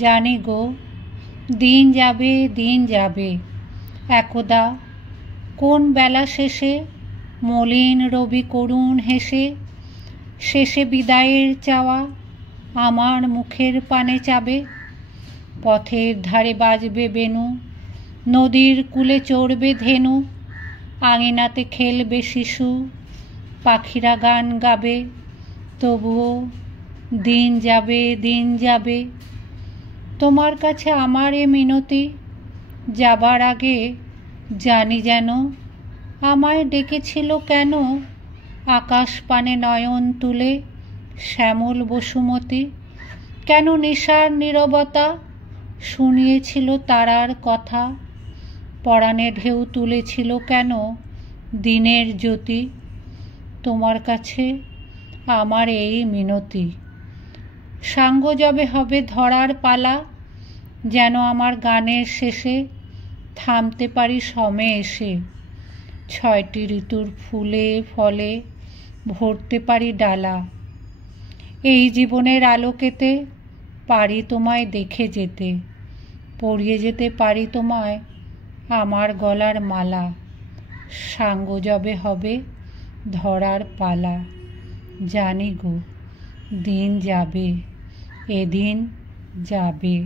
জানি গো দিন যাবে দিন যাবে, একদা কোন বেলা শেষে মলিন রবি করুণ হেসে শেষে বিদায়ের চাওয়া আমার মুখের পানে চাবে। পথের ধারে বাজবে বেণু, নদীর কূলে চড়বে ধেনু, আঙিনাতে খেলবে শিশু, পাখিরা গান গাবে। তবুও দিন যাবে দিন যাবে। তোমার কাছে আমার এ মিনতি, যাবার আগে জানি যেন আমায় ডেকেছিল কেন আকাশ পানে নয়ন তুলে শ্যামল বসুমতী। কেন নিশার নীরবতা শুনিয়েছিল তারার কথা, পরাণে ঢেউ তুলেছিল কেন দিনের জ্যোতি। তোমার কাছে আমার এই মিনতি, সাঙ্গ যবে হবে ধরার পালা, যেন আমার গানের শেষে থামতে পারি সমে এসে। 6টি ঋতুর ফুলে ফলে ভরতে পারি ডালা, এই জীবনের আলোকেতে পারি তোমায় দেখে যেতে, পরিয়ে যেতে পারি তোমায় আমার গলার মালা। সাঙ্গ যবে হবে ধরার পালা, জানি গো দিন যাবে এদিন যাবে।